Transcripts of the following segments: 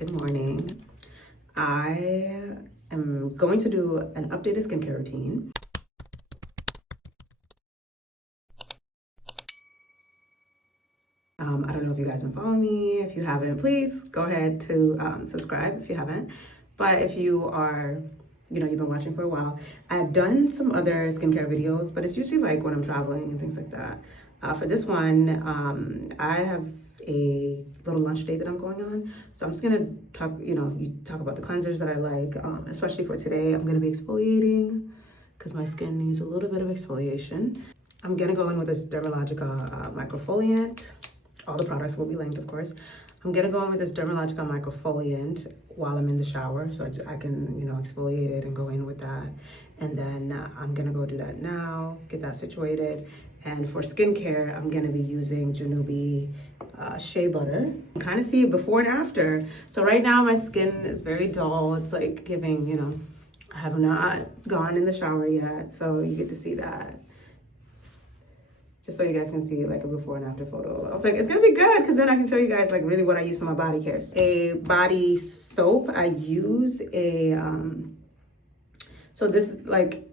Good morning. I am going to do an updated skincare routine. I don't know if you guys been following me. If you haven't, please go ahead to subscribe if you haven't. But if you are, you've been watching for a while, I've done some other skincare videos, but it's usually like when I'm traveling and things like that. For this one, I have a little lunch date that I'm going on. So I'm just gonna talk, you talk about the cleansers that I like, especially for today. I'm gonna be exfoliating because my skin needs a little bit of exfoliation. I'm gonna go in with this Dermalogica Microfoliant. All the products will be linked, of course. I'm gonna go in with this Dermalogica Microfoliant while I'm in the shower, so I can, exfoliate it and go in with that. And then I'm gonna go do that now, get that situated. And for skincare, I'm gonna be using Janubie Shea Butter. Kind of see before and after. So right now my skin is very dull. It's like giving, I have not gone in the shower yet, so you get to see that. Just so you guys can see like a before and after photo. I was like, it's gonna be good because then I can show you guys like really what I use for my body care. A body soap, I use so this is like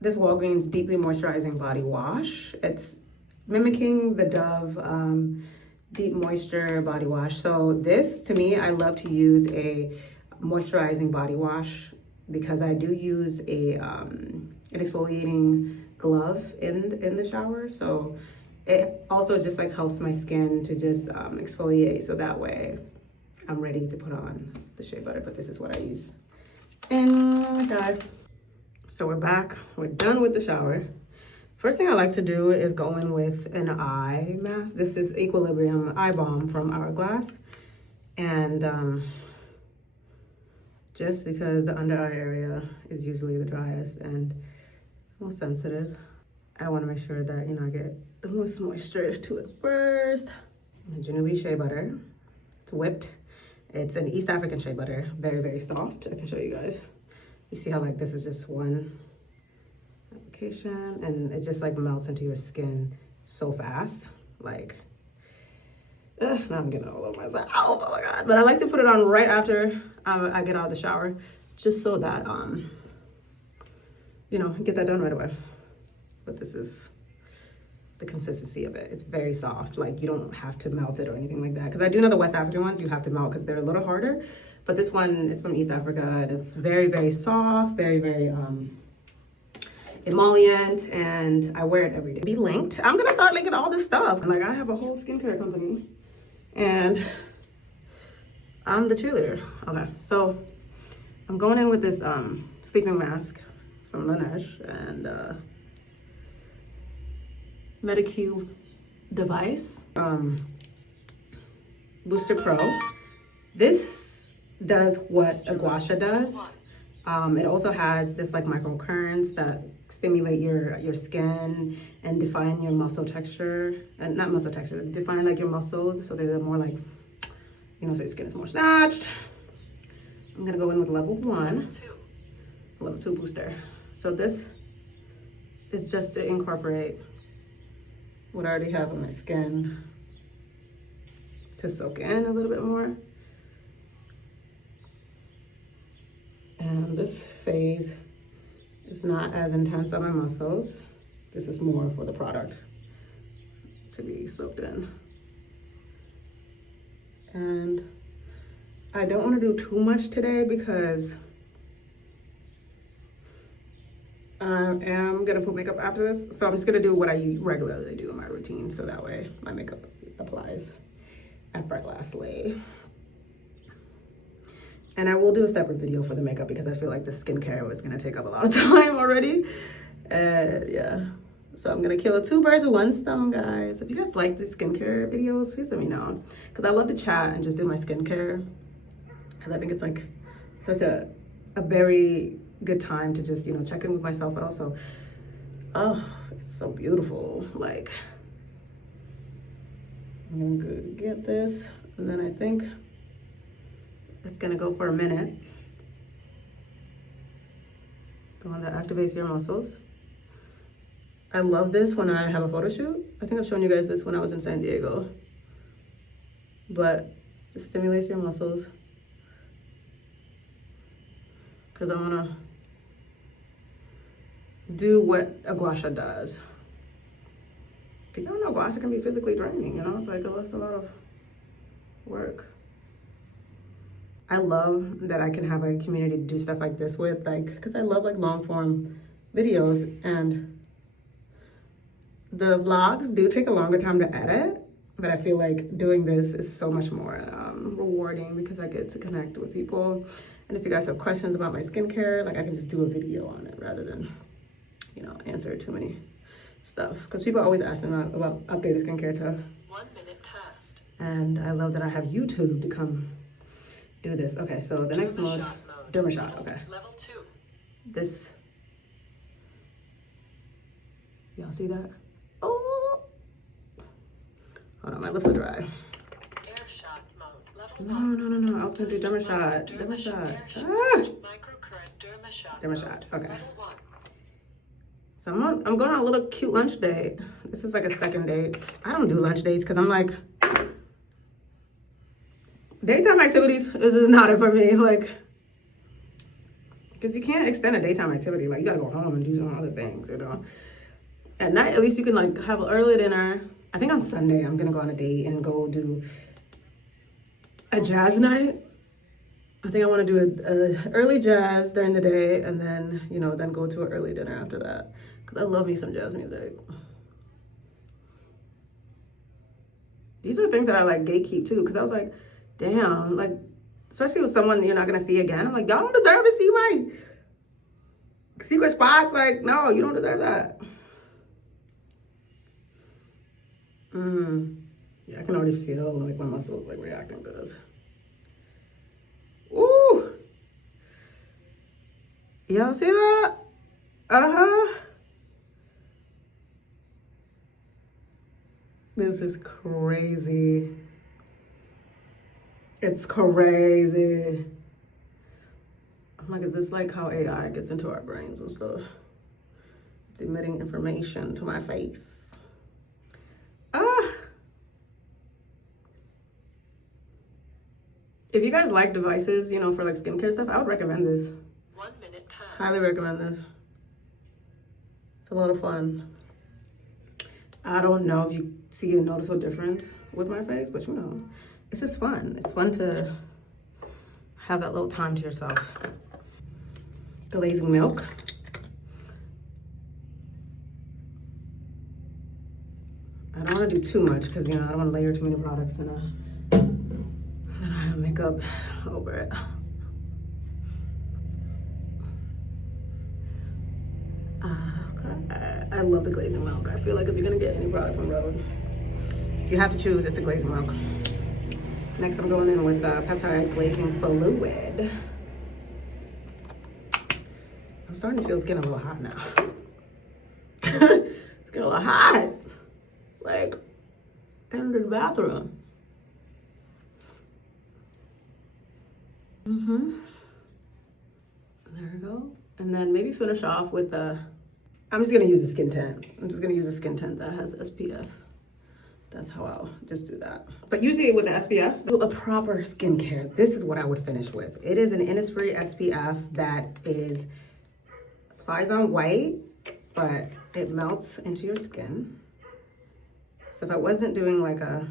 this Walgreens Deeply Moisturizing Body Wash. It's mimicking the Dove Deep Moisture Body Wash. So this, to me, I love to use a moisturizing body wash because I do use an exfoliating glove in the shower. So it also just like helps my skin to just exfoliate. So that way I'm ready to put on the shea butter, but this is what I use. And okay. So we're back, we're done with the shower. First thing I like to do is go in with an eye mask. This is Equilibrium Eye Balm from Hourglass. And just because the under eye area is usually the driest and most sensitive, I want to make sure that, I get the most moisture to it first. Janubie Shea Butter. It's whipped. It's an East African shea butter. Very, very soft. I can show you guys. You see how like this is just one application and it just like melts into your skin so fast. Like, now I'm getting all over myself. Oh my God. But I like to put it on right after I get out of the shower, just so that, get that done right away. But this is the consistency of it. It's very soft. Like you don't have to melt it or anything like that. Because I do know the West African ones you have to melt because they're a little harder. But this one, it's from East Africa. And it's very, very soft, very, very emollient, and I wear it every day. Be linked. I'm gonna start linking all this stuff. Like I have a whole skincare company and I'm the cheerleader. Okay, so I'm going in with this sleeping mask from Laneige and Medicube device, Booster Pro. This does what a gua sha does. It also has this like micro currents that stimulate your skin and define your muscle texture, and not muscle texture, define like your muscles so they're more like, so your skin is more snatched. I'm gonna go in with level 1, level 2 booster. So this is just to incorporate what I already have on my skin to soak in a little bit more. And this phase is not as intense on my muscles. This is more for the product to be soaked in. And I don't want to do too much today because I am gonna put makeup after this. So I'm just gonna do what I regularly do in my routine so that way my makeup applies effortlessly. And I will do a separate video for the makeup because I feel like the skincare was gonna take up a lot of time already. Yeah, so I'm gonna kill 2 birds with 1 stone, guys. If you guys like these skincare videos, please let me know. Because I love to chat and just do my skincare. Because I think it's like such a very good time to just, check in with myself, but also, oh, it's so beautiful. Like, I'm gonna get this, and then I think it's gonna go for a minute. The one that activates your muscles. I love this when I have a photo shoot. I think I've shown you guys this when I was in San Diego. But just stimulates your muscles. because I want to do what a gua sha does. Because y'all know gua sha can be physically draining, you know? It's like it's a lot of work. I love that I can have a community to do stuff like this with, like, because I love like long form videos, and the vlogs do take a longer time to edit, but I feel like doing this is so much more rewarding because I get to connect with people. And if you guys have questions about my skincare, like I can just do a video on it rather than, you know, answer too many stuff. Because people are always asking about updated skincare to 1 minute past. And I love that I have YouTube to come do this. Okay, so the next mode, Dermalogica, okay. Level 2. This, y'all see that? Oh, hold on, my lips are dry. Air shot mode. Level 1. No, I was gonna do Dermalogica. Microcurrent Dermalogica, okay. Level 1. So I'm going on a little cute lunch date. This is like a second date. I don't do lunch dates because I'm like, daytime activities is not it for me. Like, because you can't extend a daytime activity. Like, you gotta go home and do some other things, you know? At night, at least you can like have an early dinner. I think on Sunday, I'm gonna go on a date and go do a jazz night. I think I wanna do a early jazz during the day and then, you know, then go to an early dinner after that. Cause I love me some jazz music. These are things that I like gatekeep too. Cause I was like, damn, like, especially with someone you're not gonna see again. I'm like, y'all don't deserve to see my secret spots. Like, no, you don't deserve that. Yeah, I can already feel like my muscles like reacting to this. Ooh. Y'all see that? Uh-huh. This is crazy. It's crazy. I'm like, is this like how AI gets into our brains and stuff? It's emitting information to my face. If you guys like devices, you know, for like skincare stuff, I would recommend this. 1 minute past. Highly recommend this. It's a lot of fun. I don't know if you see a noticeable difference with my face, but you know, it's just fun. It's fun to have that little time to yourself. Glazing milk. I don't want to do too much because, you know, I don't want to layer too many products and then I have makeup over it. I love the glazing milk. I feel like if you're gonna get any product from Rhode, you have to choose, it's the glazing milk. Next, I'm going in with the peptide glazing fluid. I'm starting to feel it's getting a little hot now. It's getting a little hot. Like, in the bathroom. There we go. And then maybe finish off with the, I'm just gonna use a skin tint. I'm just gonna use a skin tint that has SPF. That's how I'll just do that. But usually with the SPF, do a proper skincare. This is what I would finish with. It is an Innisfree SPF that applies on white, but it melts into your skin. So if I wasn't doing like a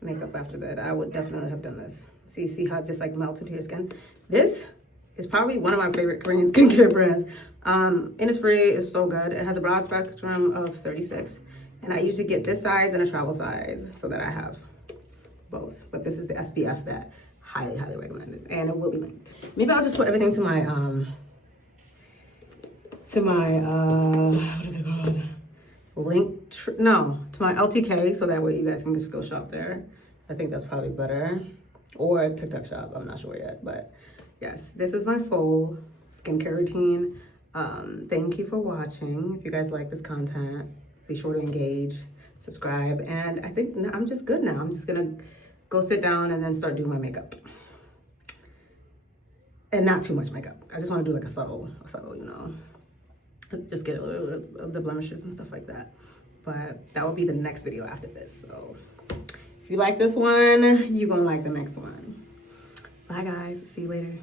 makeup after that, I would definitely have done this. See how it just like melts into your skin? This is probably one of my favorite Korean skincare brands. Innisfree is so good. It has a broad spectrum of 36. And I usually get this size and a travel size so that I have both. But this is the SPF that highly, highly recommended. And it will be linked. Maybe I'll just put everything to my, what is it called? To my LTK, so that way you guys can just go shop there. I think that's probably better. Or TikTok shop, I'm not sure yet. But yes, this is my full skincare routine. Thank you for watching. If you guys like this content, be sure to engage, subscribe, and I think I'm just good now. I'm just gonna go sit down and then start doing my makeup. And not too much makeup. I just wanna do like a subtle, you know, just get a little bit of the blemishes and stuff like that. But that will be the next video after this. So if you like this one, you're gonna like the next one. Bye guys, see you later.